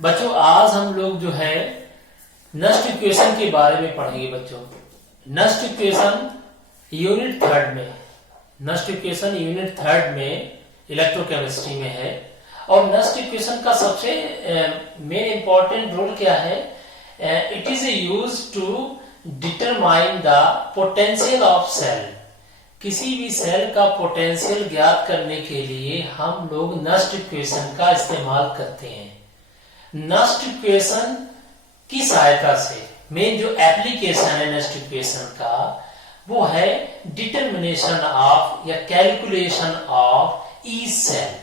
बच्चों आज हम लोग जो है नस्ट इक्वेशन के बारे में पढ़ेंगे। बच्चों नस्ट इक्वेशन यूनिट थर्ड में, नस्ट इक्वेशन यूनिट थर्ड में इलेक्ट्रोकेमिस्ट्री में है। और नस्ट इक्वेशन का सबसे मेन इंपॉर्टेंट रोल क्या है? It is use to determine the potential of cell. किसी भी सेल का पोटेंशियल ज्ञात करने के लिए हम लोग नस्ट इक्वेशन का इस्तेमाल करते हैं। नस्ट इक्वेशन की सहायता से मेन जो एप्लीकेशन है नस्ट इक्वेशन का वो है डिटर्मिनेशन ऑफ या कैलकुलेशन ऑफ ई सेल।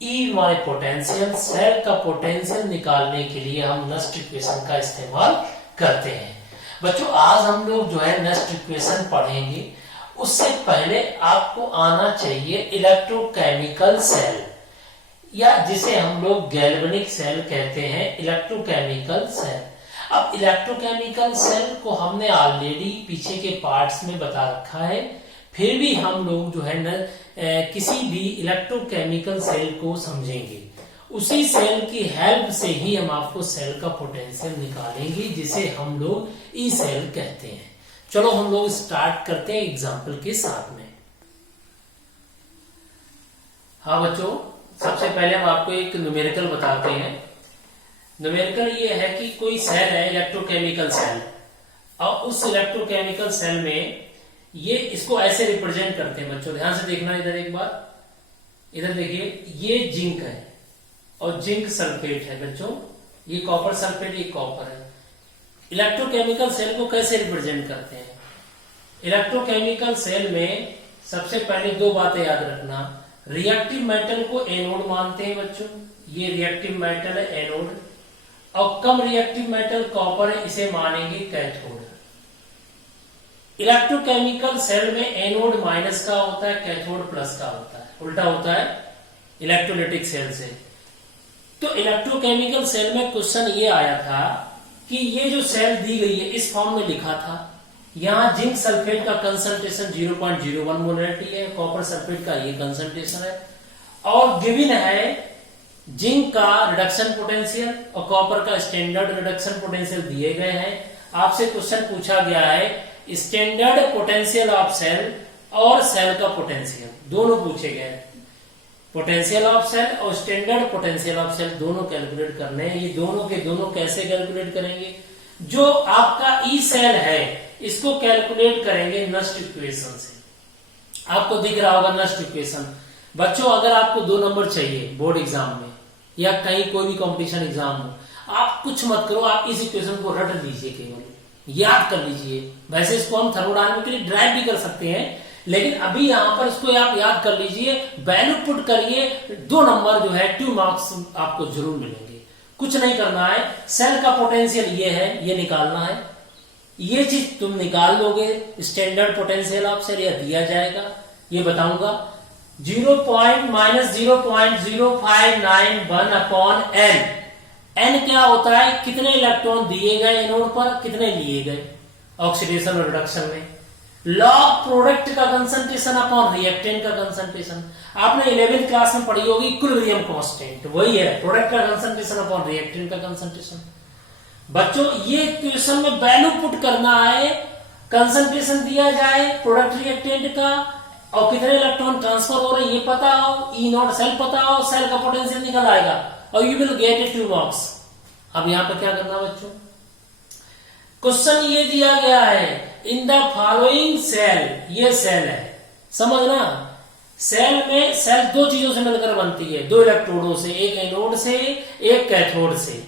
ई माने पोटेंशियल, सेल का पोटेंशियल निकालने के लिए हम नस्ट इक्वेशन का इस्तेमाल करते हैं। बच्चों आज हम लोग जो है नस्ट इक्वेशन पढ़ेंगे, उससे पहले आपको आना चाहिए इलेक्ट्रोकेमिकल सेल, या जिसे हम लोग गैल्वेनिक सेल कहते हैं, इलेक्ट्रोकेमिकल सेल। अब इलेक्ट्रोकेमिकल सेल को हमने ऑलरेडी पीछे के पार्ट्स में बता रखा है, फिर भी हम लोग जो है न किसी भी इलेक्ट्रोकेमिकल सेल को समझेंगे। उसी सेल की हेल्प से ही हम आपको सेल का पोटेंशियल निकालेंगे, जिसे हम लोग ई सेल कहते हैं। चलो हम लोग स्टार्ट करते हैं एग्जाम्पल के साथ में। हाँ बच्चों, सबसे पहले हम आपको एक न्यूमेरिकल बताते हैं। न्यूमेरिकल ये है कि कोई सेल है इलेक्ट्रोकेमिकल सेल, और उस इलेक्ट्रोकेमिकल सेल में ये इसको ऐसे रिप्रेजेंट करते हैं। बच्चों ध्यान से देखना, इधर एक बार, इधर देखिए, ये जिंक है और जिंक सल्फेट है। बच्चों ये कॉपर सल्फेट, ये कॉपर है। इलेक्ट्रोकेमिकल सेल को कैसे रिप्रेजेंट करते हैं? इलेक्ट्रोकेमिकल सेल में सबसे पहले दो बातें याद रखना। रिएक्टिव मेटल को एनोड मानते हैं बच्चों, ये रिएक्टिव मेटल है एनोड, और कम रिएक्टिव मेटल कॉपर है, इसे मानेंगे कैथोड। इलेक्ट्रोकेमिकल सेल में एनोड माइनस का होता है, कैथोड प्लस का होता है, उल्टा होता है इलेक्ट्रोलाइटिक सेल से। तो इलेक्ट्रोकेमिकल सेल में क्वेश्चन ये आया था कि ये जो सेल दी गई है इस फॉर्म में लिखा था, यहाँ जिंक सल्फेट का कंसंट्रेशन 0.01 मोलरिटी है, कॉपर सल्फेट का ये कंसंट्रेशन है, और गिवन है जिंक का रिडक्शन पोटेंशियल और कॉपर का स्टैंडर्ड रिडक्शन पोटेंशियल दिए गए हैं। आपसे क्वेश्चन पूछा गया है स्टैंडर्ड पोटेंशियल ऑफ सेल और सेल का पोटेंशियल दोनों पूछे गए। पोटेंशियल ऑफ सेल और स्टैंडर्ड पोटेंशियल ऑफ सेल दोनों कैलकुलेट करने हैं। ये दोनों के दोनों कैसे कैलकुलेट करेंगे? जो आपका ई सेल है इसको कैलकुलेट करेंगे नस्ट इक्वेशन से। आपको दिख रहा होगा नस्ट इक्वेशन। बच्चों अगर आपको 2 नंबर चाहिए बोर्ड एग्जाम में या कहीं कोई भी कंपटीशन एग्जाम हो, आप कुछ मत करो, आप इस इक्वेशन को रट लीजिए, केवल याद कर लीजिए। वैसे इसको हम थर्मोडायनामिकली ड्राइव भी कर सकते हैं, लेकिन अभी यहां पर इसको आप याद कर लीजिए, वैल्यू पुट करिए, 2 नंबर जो है 2 मार्क्स आपको जरूर मिलेंगे। कुछ नहीं करना है, सेल का पोटेंशियल ये है, ये निकालना है। ये चीज तुम निकाल लोगे, स्टैंडर्ड पोटेंशियल ऑफ सेल यह दिया जाएगा, ये बताऊंगा 0.0591 अपॉन एन। एन क्या होता है? कितने इलेक्ट्रॉन दिए गए एनोड पर, कितने लिए गए ऑक्सीडेशन और रिडक्शन में। लॉग प्रोडक्ट का कंसंट्रेशन अपॉन रिएक्टेंट का कंसंट्रेशन। आपने 11th क्लास में पढ़ी होगी इक्विलिब्रियम कांस्टेंट, वही है प्रोडक्ट का कंसंट्रेशन अपॉन रिएक्टेंट का कंसंट्रेशन। बच्चों ये क्वेश्चन में वैल्यू पुट करना है, कंसंट्रेशन दिया जाए प्रोडक्ट रिएक्टेंट का और कितने इलेक्ट्रॉन ट्रांसफर हो रहे हैं ये पता हो, ई नॉट सेल पता हो, सेल का पोटेंशियल निकल आएगा और you will get it 2 marks. अब यहां पर क्या करना बच्चों? क्वेश्चन ये दिया गया है इन द फॉलोइंग सेल, ये सेल है, समझना। सेल में सेल 2 चीजों से मिलकर बनती है, 2 इलेक्ट्रोडों से, एक एनोड से एक कैथोड से।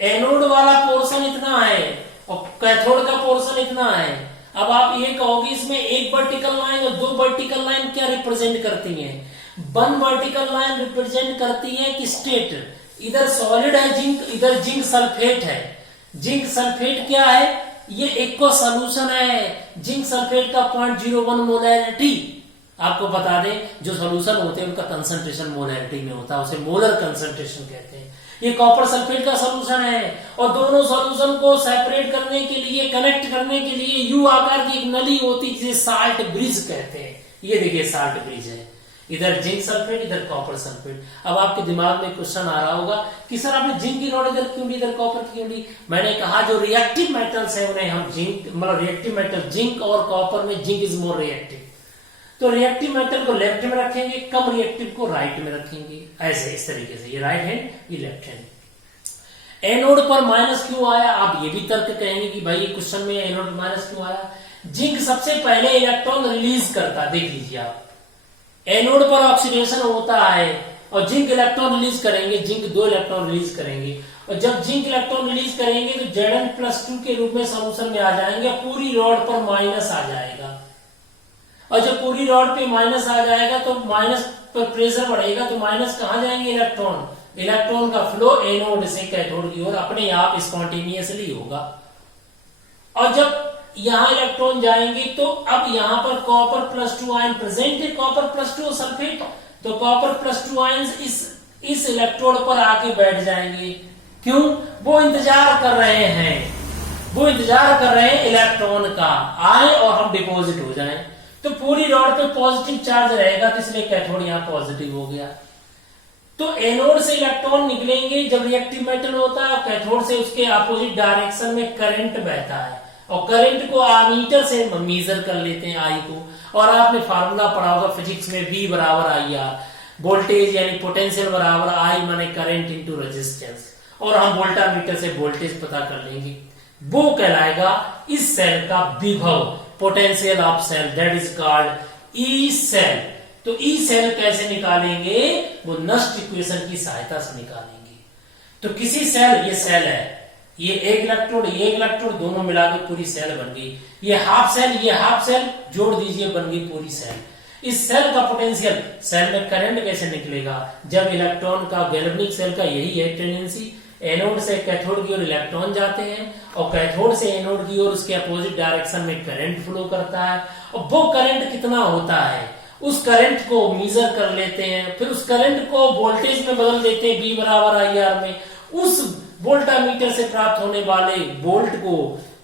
एनोड वाला पोर्शन इतना है और कैथोड का पोर्शन इतना है। अब आप ये कहोगे इसमें एक वर्टिकल लाइन और 2 वर्टिकल लाइन क्या रिप्रेजेंट करती हैं? 1 वर्टिकल लाइन रिप्रेजेंट करती है कि स्टेट, इधर सॉलिड है जिंक, इधर जिंक सल्फेट है। जिंक सल्फेट क्या है? ये एक्वा सॉल्यूशन है। जिंक सल्फेट का 0.01 मोलरिटी। आपको बता दें जो सॉल्यूशन होते हैं उनका कंसंट्रेशन मोलरिटी में होता है, उसे मोलर कंसंट्रेशन कहते हैं। ये कॉपर सल्फेट का सॉल्यूशन है, और दोनों सॉल्यूशन को सेपरेट करने के लिए, कनेक्ट करने के लिए यू आकार की एक नली होती है जिसे साल्ट ब्रिज कहते हैं। ये देखिए साल्ट ब्रिज है, इधर जिंक सल्फेट, इधर कॉपर सल्फेट। अब आपके दिमाग में क्वेश्चन आ रहा होगा कि सर आपने जिंक की नोड इधर क्यों ली, इधर कॉपर क्यों ली? मैंने कहा जो रिएक्टिव मेटल्स है उन्हें हम जिंक, मतलब रिएक्टिव मेटल जिंक और कॉपर में जिंक इज मोर रिएक्टिव, तो रिएक्टिव मेटल को लेफ्ट में रखेंगे, कम रिएक्टिव को राइट में रखेंगे, ऐसे इस तरीके से, ये राइट हैंड ये लेफ्ट हैंड। एनोड पर माइनस क्यों आया? आप ये भी तर्क कहेंगे कि भाई ये क्वेश्चन में एनोड माइनस क्यों आया? जिंक सबसे पहले इलेक्ट्रॉन रिलीज करता, देख लीजिए आप, एनोड पर ऑक्सीडेशन होता है और जिंक इलेक्ट्रॉन रिलीज करेंगे, जिंक 2 इलेक्ट्रॉन रिलीज करेंगे, और जब जिंक इलेक्ट्रॉन रिलीज करेंगे तो Zn+2 के रूप में सॉल्यूशन में आ जाएंगे, पूरी रॉड पर माइनस आ जाएगा, और जब पूरी रॉड पे माइनस आ जाएगा तो माइनस पर प्रेशर बढ़ेगा, तो माइनस कहां जाएंगे इलेक्ट्रॉन, इलेक्ट्रॉन का फ्लो एनोड से कैथोड की ओर अपने आप स्पॉन्टेनियसली होगा। और जब यहां इलेक्ट्रॉन जाएंगे तो अब यहां पर Cr+2 आयन प्रेजेंट है, Cr+2 सल्फेट, तो Cr+2 आयन इस इलेक्ट्रोड पर आके बैठ जाएंगे। क्यों? वो इंतजार कर रहे हैं, वो इंतजार कर रहे हैं इलेक्ट्रॉन का आए और हम डिपॉजिट हो जाएं, तो पूरी रॉड पे पॉजिटिव चार्ज रहेगा, तो इसलिए कैथोड यहां पॉजिटिव हो गया। तो एनोड से इलेक्ट्रॉन निकलेंगे जब रिएक्टिव मेटल होता है, और कैथोड से उसके अपोजिट डायरेक्शन में करंट बहता है, और करंट को आमीटर से मेजर कर लेते हैं आई को। और आपने फार्मूला पढ़ा होगा फिजिक्स में, V बराबर IR, वोल्टेज यानी पोटेंशियल बराबर I माने करंट इंटू रेजिस्टेंस, और हम वोल्टामीटर से वोल्टेज पता कर लेंगे, वो कहलाएगा इस सेल का विभव, potential of cell, that is called E cell. तो ई सेल कैसे निकालेंगे? वो नस्ट इक्वेशन की सहायता से निकालेंगे। तो किसी सेल, ये सेल है, ये एक इलेक्ट्रोड ये एक इलेक्ट्रोड दोनों मिलाकर पूरी सेल बन गई, ये हाफ सेल जोड़ दीजिए, बन गई पूरी सेल। इस सेल का पोटेंशियल, सेल में करंट कैसे निकलेगा? जब इलेक्ट्रॉन का, गैल्वेनिक सेल का यही है टेंडेंसी, एनोड से कैथोड की ओर इलेक्ट्रॉन जाते हैं और कैथोड से एनोड की ओर उसके अपोजिट डायरेक्शन में करंट फ्लो करता है, और वो करंट कितना होता है उस करंट को मेजर कर लेते हैं, फिर उस करंट को वोल्टेज में बदल देते हैं, V बराबर IR में, उस वोल्टामीटर से प्राप्त होने वाले वोल्ट को,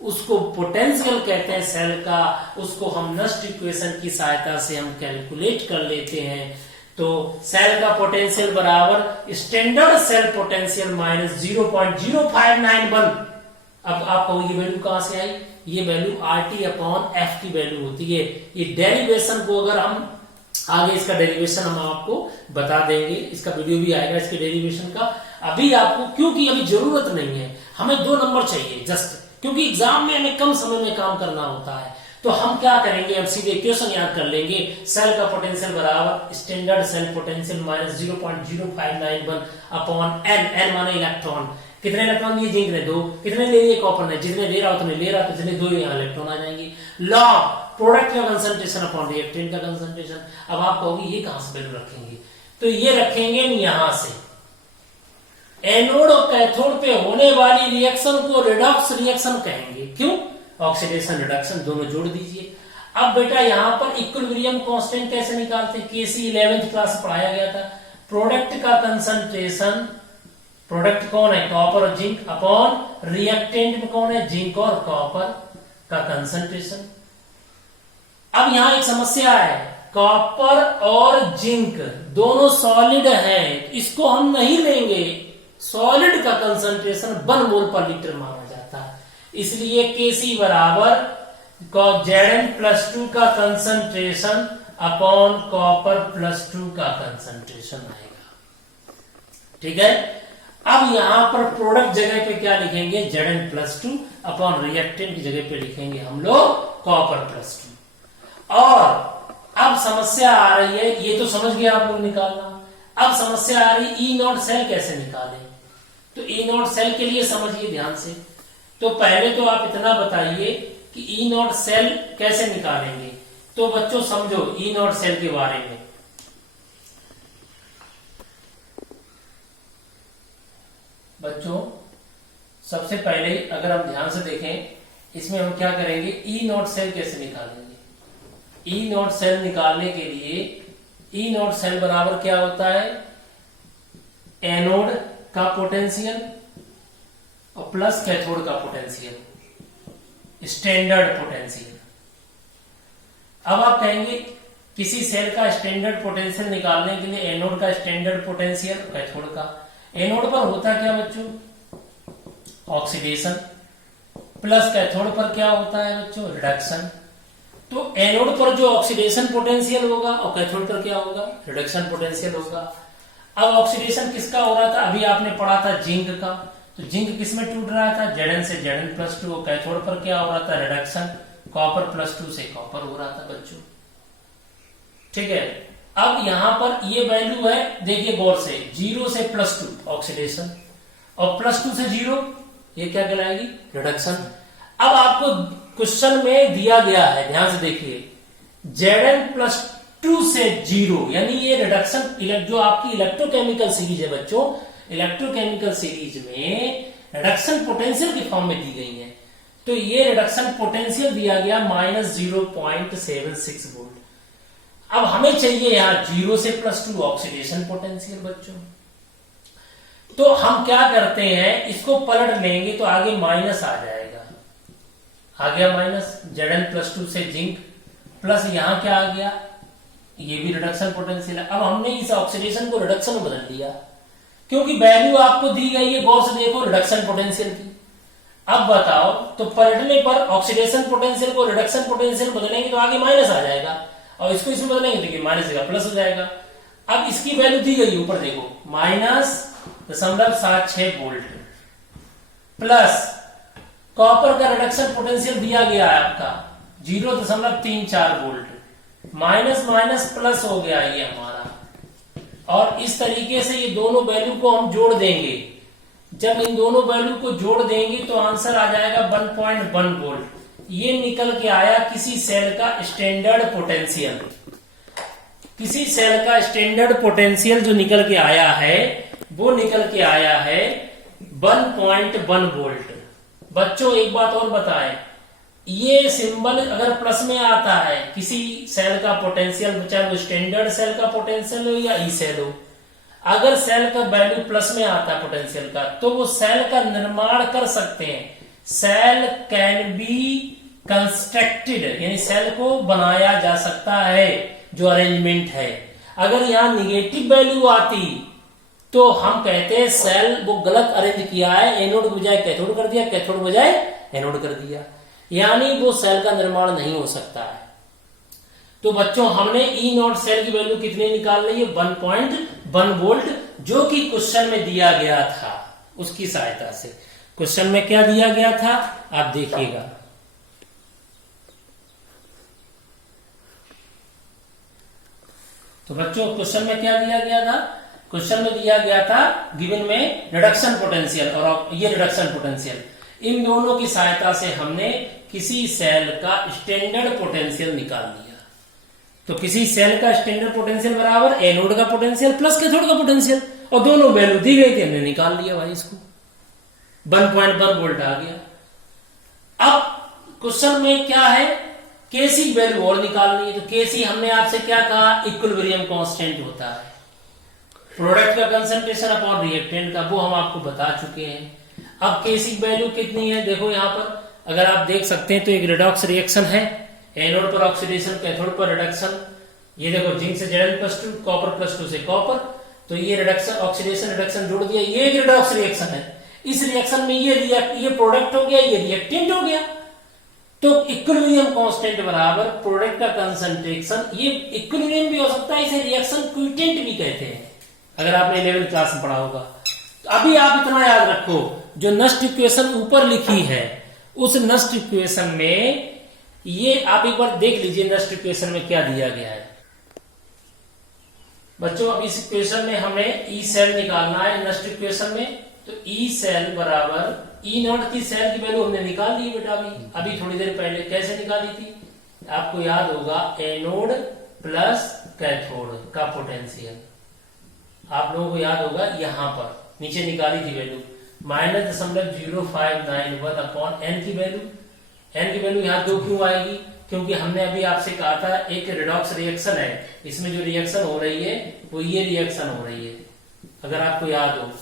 उसको पोटेंशियल कहते हैं सेल का, उसको हम नस्ट इक्वेशन की सहायता से हम कैलकुलेट कर लेते हैं। तो सेल का पोटेंशियल बराबर स्टैंडर्ड सेल पोटेंशियल माइनस 0.0591। अब आप कहो ये वैल्यू कहां से आई? ये वैल्यू RT/F की वैल्यू होती है। ये डेरिवेशन को अगर हम आगे, इसका डेरिवेशन हम आपको बता देंगे, इसका वीडियो भी आएगा इसके डेरिवेशन का। अभी आपको, क्योंकि अभी जरूरत नहीं है, हमें 2 नंबर चाहिए जस्ट, क्योंकि एग्जाम में हमें कम समय में काम करना होता है। तो हम क्या करेंगे, अब सीधे इक्वेशन याद कर लेंगे, सेल का पोटेंशियल बराबर standard cell potential minus 0.0591 upon n माने इलेक्ट्रॉन। कितने इलेक्ट्रॉन दिए जिंक ने? 2। कितने ले लिए कॉपर ने? जितने ले रहा उतने ले रहा, तो जितने 2 यहाँ इलेक्ट्रॉन आ जाएंगे। लॉग प्रोडक्ट का कंसंट्रेशन अपॉन रिएक्टेंट का कंसंट्रेशन। अब आप कहोगे ये कहां से वैल्यू रखेंगे? तो ये रखेंगे यहां से, एनोड और कैथोड पे होने वाली रिएक्शन को रिडॉक्स रिएक्शन कहेंगे। क्यों? ऑक्सीडेशन रिडक्शन दोनों जोड़ दीजिए। अब बेटा यहां पर इक्विलिब्रियम कांस्टेंट कैसे निकालते हैं? केसी 11th क्लास पढ़ाया गया था। प्रोडक्ट का कंसंट्रेशन, प्रोडक्ट कौन है? कॉपर और जिंक, अपॉन रिएक्टेंट में कौन है? जिंक और कॉपर का कंसंट्रेशन। अब यहां एक समस्या है, कॉपर और जिंक दोनों सॉलिड हैं, इसको हम नहीं लेंगे। सॉलिड का कंसंट्रेशन 1 मोल पर लीटर माना जाता है, इसलिए Kc बराबर Zn+2 का कंसंट्रेशन अपॉन Cr+2 का कंसंट्रेशन आएगा। ठीक है। अब यहां पर प्रोडक्ट जगह पे क्या लिखेंगे? Zn+2 अपॉन रिएक्टेंट की जगह पे लिखेंगे हम लोग Cr+2। और अब समस्या आ रही है, ये तो समझ गए आप लोग निकालना। अब समस्या आ रही, E0 सेल कैसे निकालें? तो E0 सेल के लिए समझिए ध्यान से। तो पहले तो आप इतना बताइए कि E0 सेल कैसे निकालेंगे। तो बच्चों समझो E0 सेल के बारे में। बच्चों सबसे पहले अगर हम ध्यान से देखें, इसमें हम क्या करेंगे, E0 सेल कैसे निकालेंगे। E0 सेल निकालने के लिए E0 सेल बराबर क्या होता है? एनोड का पोटेंशियल और प्लस कैथोड का पोटेंशियल, स्टैंडर्ड पोटेंशियल। अब आप कहेंगे किसी सेल का स्टैंडर्ड पोटेंशियल निकालने के लिए एनोड का स्टैंडर्ड पोटेंशियल, कैथोड का। एनोड पर होता क्या बच्चों, ऑक्सीडेशन, प्लस कैथोड पर क्या होता है बच्चों, रिडक्शन। तो एनोड पर जो ऑक्सीडेशन पोटेंशियल होगा और कैथोड पर क्या होगा, रिडक्शन पोटेंशियल होगा। अब ऑक्सीडेशन किसका हो रहा था, अभी आपने पढ़ा था जिंक का, तो जिंक किस में टूट रहा था, Zn से Zn+2। और कैथोड पर क्या हो रहा था, रिडक्शन, कॉपर +2 से कॉपर हो रहा था बच्चों। ठीक है, अब यहां पर ये वैल्यू है, देखिए गौर से, 0 से +2 ऑक्सीडेशन और +2 से 0, ये क्या कहलाएगी, रिडक्शन। अब आपको क्वेश्चन में दिया गया है, ध्यान से देखिए, Zn+2 से 0, यानी ये रिडक्शन, जो आपकी इलेक्ट्रोकेमिकल सीरीज है बच्चों, इलेक्ट्रोकेमिकल सीरीज में रिडक्शन पोटेंशियल की फॉर्म में दी गई है। तो ये रिडक्शन पोटेंशियल दिया गया -0.76 वोल्ट। अब हमें चाहिए यहां 0 से +2 ऑक्सीडेशन पोटेंशियल बच्चों। तो हम क्या करते हैं, इसको पलट लेंगे तो आगे माइनस आ जाएगा, आ गया माइनस, Zn+2 से जिंक, प्लस यहां क्या आ गया, ये भी रिडक्शन पोटेंशियल है। अब हमने इस ऑक्सीडेशन को रिडक्शन में बदल दिया, क्योंकि वैल्यू आपको दी गई है, गौर से देखो, रिडक्शन पोटेंशियल की। अब बताओ, तो पलटने पर ऑक्सीडेशन पोटेंशियल को रिडक्शन पोटेंशियल बदलेंगे तो आगे माइनस आ जाएगा, और इसको इसमें बदलेंगे तो माइनस का प्लस हो जाएगा। अब इसकी वैल्यू दी गई ऊपर देखो, -0.76 वोल्ट, प्लस कॉपर का रिडक्शन पोटेंशियल दिया गया है आपका 0.34 वोल्ट, माइनस माइनस प्लस हो गया ये हमारा। और इस तरीके से ये दोनों वैल्यू को हम जोड़ देंगे। जब इन दोनों वैल्यू को जोड़ देंगे तो आंसर आ जाएगा 1.1 वोल्ट। ये निकल के आया किसी सेल का स्टैंडर्ड पोटेंशियल। किसी सेल का स्टैंडर्ड पोटेंशियल जो निकल के आया है, वो निकल के आया है 1.1 वोल्ट। बच्चों एक बात और बताएं, ये सिंबल अगर प्लस में आता है किसी सेल का पोटेंशियल, चाहे वो स्टैंडर्ड सेल का पोटेंशियल हो या ई सेल हो, अगर सेल का वैल्यू प्लस में आता है पोटेंशियल का, तो वो सेल का निर्माण कर सकते हैं। सेल कैन बी कंस्ट्रक्टेड, यानी सेल को बनाया जा सकता है, जो अरेंजमेंट है। अगर यहां निगेटिव वैल्यू आती तो हम कहते हैं सेल वो गलत अरेंज किया है, एनोड के बजाय कैथोड कर दिया, कैथोड के बजाय एनोड कर दिया, यानी वो सेल का निर्माण नहीं हो सकता है। तो बच्चों हमने ई नॉट सेल की वैल्यू कितनी निकाल ली है, 1.1 वोल्ट, जो कि क्वेश्चन में दिया गया था। उसकी सहायता से क्वेश्चन में क्या दिया गया था आप देखिएगा। तो बच्चों क्वेश्चन में क्या दिया गया था, क्वेश्चन में दिया गया था गिवन में रिडक्शन पोटेंशियल और ये रिडक्शन पोटेंशियल, इन दोनों की सहायता से हमने किसी सेल का स्टैंडर्ड पोटेंशियल निकाल लिया। तो किसी सेल का स्टैंडर्ड पोटेंशियल बराबर एनोड का पोटेंशियल प्लस कैथोड का पोटेंशियल, और दोनों वैल्यू दी गई थी, हमने निकाल लिया भाई इसको, 1.1 वोल्ट आ गया। अब क्वेश्चन में क्या है, केसी वैल्यू और निकालनी है। तो केसी हमने आपसे क्या कहा, इक्विलिब्रियम कांस्टेंट होता है, प्रोडक्ट का कंसंट्रेशन अपॉन रिएक्टेंट का, वो हम आपको बता चुके हैं। अब केसी वैल्यू कितनी है, देखो यहां पर अगर आप देख सकते हैं तो एक रिडॉक्स रिएक्शन है, एनोड पर ऑक्सीडेशन, कैथोड पर रिडक्शन। ये देखो जिंक से Zn+2, कॉपर +2 से कॉपर, तो ये रिडक्शन ऑक्सीडेशन रिडक्शन जोड़ दिया, ये एक रिडॉक्स रिएक्शन है। इस रिएक्शन में ये प्रोडक्ट हो गया, ये रिएक्टेंट हो गया। तो इक्विलिब्रियम कांस्टेंट बराबर प्रोडक्ट का कंसंट्रेशन, ये इक्विलिब्रियम भी हो सकता है, इसे रिएक्शन क्विटेंट भी कहते हैं, अगर आपने 11th क्लास में पढ़ा होगा। तो अभी आप इतना याद रखो, जो नष्ट इक्वेशन ऊपर लिखी है, उस नष्ट इक्वेशन में ये आप एक बार देख लीजिए नष्ट इक्वेशन में क्या दिया गया है। बच्चों अब इस इक्वेशन में हमें ई सेल निकालना है नष्ट इक्वेशन में। तो ई सेल बराबर ई नॉट की सेल की वैल्यू हमने निकाल ली बेटा अभी थोड़ी देर पहले। कैसे निकाली थी आपको याद होगा, एनोड प्लस कैथोड का पोटेंशियल, आप लोगों को याद होगा, यहां पर नीचे निकाली थी वैल्यू -0.0591 अपॉन एन की वैल्यू। एन की वैल्यू यहां 2 क्यों आएगी, क्योंकि हमने अभी आपसे कहा था एक रिडॉक्स रिएक्शन है, इसमें जो रिएक्शन हो रही है वो ये रिएक्शन हो रही है, अगर आपको याद हो।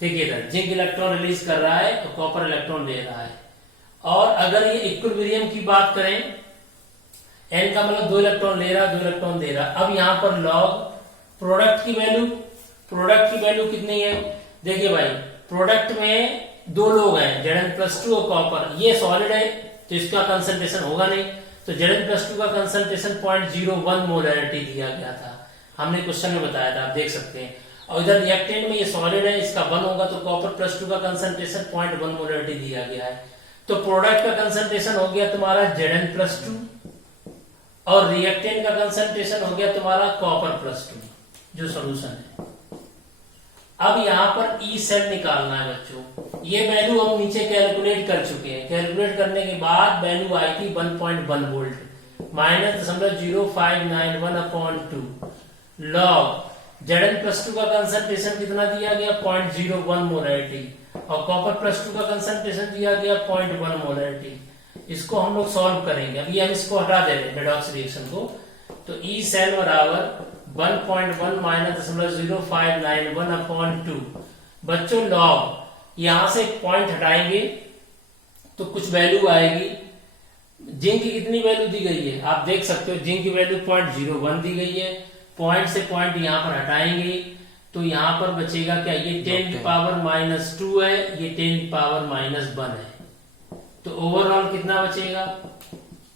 देखिए इधर जिंक इलेक्ट्रॉन रिलीज कर रहा है तो कॉपर इलेक्ट्रॉन ले रहा है। और अगर ये इक्विलिब्रियम की बात करें, n का मतलब 2 इलेक्ट्रॉन ले रहा, 2 इलेक्ट्रॉन दे रहा। अब यहाँ पर log प्रोडक्ट की वैल्यू कितनी है? देखिए भाई, प्रोडक्ट में 2 लोग हैं, Zn+2 और कॉपर। ये सॉलिड है तो इसका कंसंट्रेशन होगा नहीं, तो Zn+2 का कंसंट्रेशन 0.01 मोलरिटी दिया गया था, हमने क्वेश्चन में बताया था, आप देख सकते हैं। और इधर रिएक्टेंट में ये सॉलिड है, इसका 1 होगा, तो कॉपर+2 का कंसंट्रेशन 0.1 मोलरिटी दिया गया है। तो प्रोडक्ट का कंसंट्रेशन हो गया तुम्हारा Zn+2 और रिएक्टेंट का कंसंट्रेशन हो गया तुम्हारा कॉपर+2, जो सोल्यूशन है। अब यहाँ पर ई सेल निकालना है बच्चों। ये वैल्यू हम नीचे कैलकुलेट कर चुके हैं। कैलकुलेट करने के बाद वैल्यू आई थी 1.1 वोल्ट, -0.0591/2 लॉग Zn+2 का कंसंट्रेशन कितना दिया गया? 0.01 मोलरिटी, और कॉपर+2 का कंसंट्रेशन दिया गया 0.1 मोलरिटी। इसको हम लोग सॉल्व करेंगे। अभी हम इसको हटा दे रहे हैं रेडॉक्स रिएक्शन को। तो ई सेल बराबर 1.1 -0.0591/2 बच्चों लॉग, यहां से एक पॉइंट हटाएंगे तो कुछ वैल्यू आएगी। जिंक की कितनी वैल्यू दी गई है आप देख सकते हो, जिंक की वैल्यू 0.01 दी गई है। पॉइंट से पॉइंट यहां पर हटाएंगे तो यहां पर बचेगा क्या? ये 10⁻⁻2 है, ये 10⁻⁻1 है, तो ओवरऑल कितना बचेगा?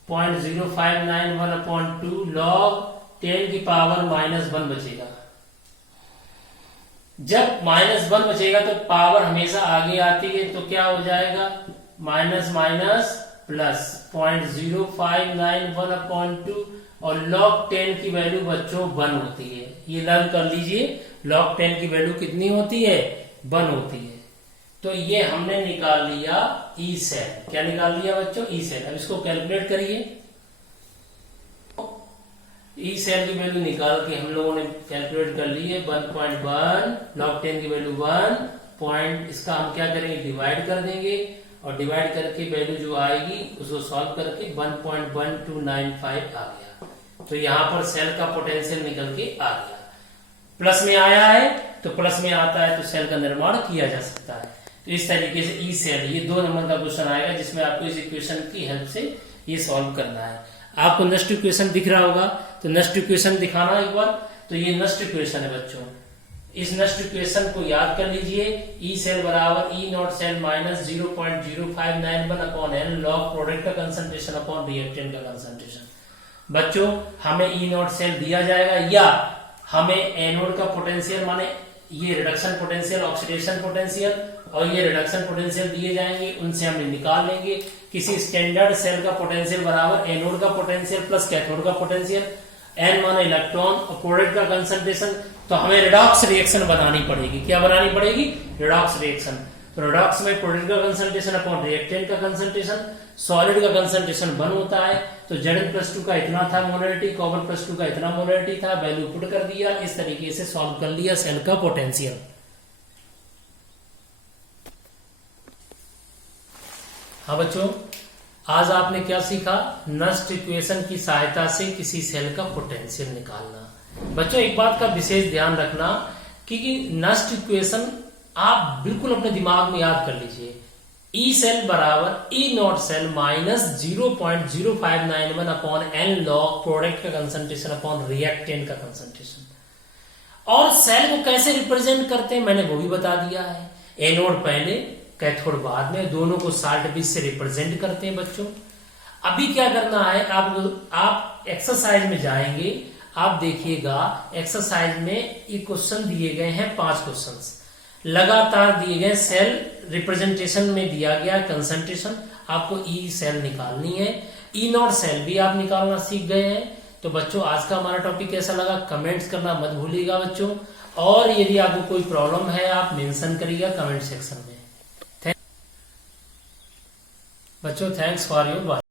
0.0591/2 लॉग 10⁻⁻1 बचेगा। जब -1 बचेगा तो पावर हमेशा आगे आती है, तो क्या हो जाएगा? माइनस माइनस प्लस 0.0591/2 और log 10 की वैल्यू बच्चों 1 होती है। ये लर्न कर लीजिए, log 10 की वैल्यू कितनी होती है? 1 होती है। तो ये हमने निकाल लिया ई सेल। क्या निकाल लिया बच्चों? E cell. अब इसको कैलकुलेट करिए। ई सेल की वैल्यू निकाल के हम लोगों ने कैलकुलेट कर ली है 1.1, log 10 की वैल्यू 1 पॉइंट, इसका हम क्या करेंगे? डिवाइड कर देंगे, और डिवाइड करके वैल्यू जो आएगी उसको सॉल्व करके 1.1295 आ गया। तो यहां पर सेल का पोटेंशियल निकल के आ गया। प्लस में आया है तो प्लस में आता है तो सेल का निर्माण किया जा सकता है। तो इस तरीके से ई सेल, ये 2 नंबर का क्वेश्चन आएगा जिसमें आपको इस इक्वेशन की हेल्प से ये सॉल्व करना है। आपको नेक्स्ट इक्वेशन दिख रहा होगा, तो नेक्स्ट इक्वेशन दिखाना एक बार। तो ये नेक्स्ट इक्वेशन है बच्चों। इस नेक्स्ट इक्वेशन को याद कर लीजिए। ई सेल बराबर E not cell minus 0.0591/n log product का कंसंट्रेशन अपॉन रिएक्टेंट का कंसंट्रेशन। बच्चों हमें ई नॉट सेल दिया जाएगा, या हमें एनोड का पोटेंशियल, माने ये रिडक्शन पोटेंशियल, ऑक्सीडेशन पोटेंशियल और ये रिडक्शन पोटेंशियल दिए जाएंगे, उनसे हम निकाल लेंगे। किसी स्टैंडर्ड सेल का पोटेंशियल बराबर एनोड का पोटेंशियल प्लस कैथोड का पोटेंशियल, एन माने इलेक्ट्रॉन और प्रोडक्ट का कंसंट्रेशन। तो हमें रिडॉक्स रिएक्शन बनानी पड़ेगी। क्या बनानी पड़ेगी? Redox reaction. तो रिडॉक्स में प्रोडक्ट का कंसंट्रेशन अपॉन रिएक्टेंट का कंसंट्रेशन, सॉलिड का कंसंट्रेशन 1 होता है, तो Zn+2 का इतना था मोलरिटी, कॉपर+2 का इतना मोलरिटी था, वैल्यू पुट कर दिया। इस तरीके से सॉल्व कर लिया सेल का पोटेंशियल। हाँ बच्चों, आज आपने क्या सीखा? नस्ट इक्वेशन की सहायता से किसी सेल का पोटेंशियल निकालना। बच्चों एक बात का विशेष ध्यान रखना कि नस्ट इक्वेशन आप बिल्कुल अपने दिमाग में याद कर लीजिए। ई सेल बराबर E not cell minus 0.0591/n log product का कंसंट्रेशन अपॉन रिएक्टेंट का कंसंट्रेशन। और सेल को कैसे रिप्रेजेंट करते हैं मैंने वो भी बता दिया है। एनोड पहले, कैथोड बाद में, दोनों को साल्ट बीच से रिप्रेजेंट करते हैं बच्चों। अभी क्या करना है, आप एक्सरसाइज में जाएंगे, आप देखिएगा एक्सरसाइज में ये क्वेश्चन दिए गए हैं 5 क्वेश्चंस लगातार दिए गए। सेल रिप्रेजेंटेशन में दिया गया कंसंट्रेशन, आपको ई सेल निकालनी है। ई नॉट सेल भी आप निकालना सीख गए हैं। तो बच्चों आज का हमारा टॉपिक कैसा लगा कमेंट्स करना मत भूलिएगा बच्चों, और यदि आपको कोई प्रॉब्लम है आप मेंशन करिएगा कमेंट सेक्शन में। बच्चों थैंक्स फॉर योर वॉचिंग।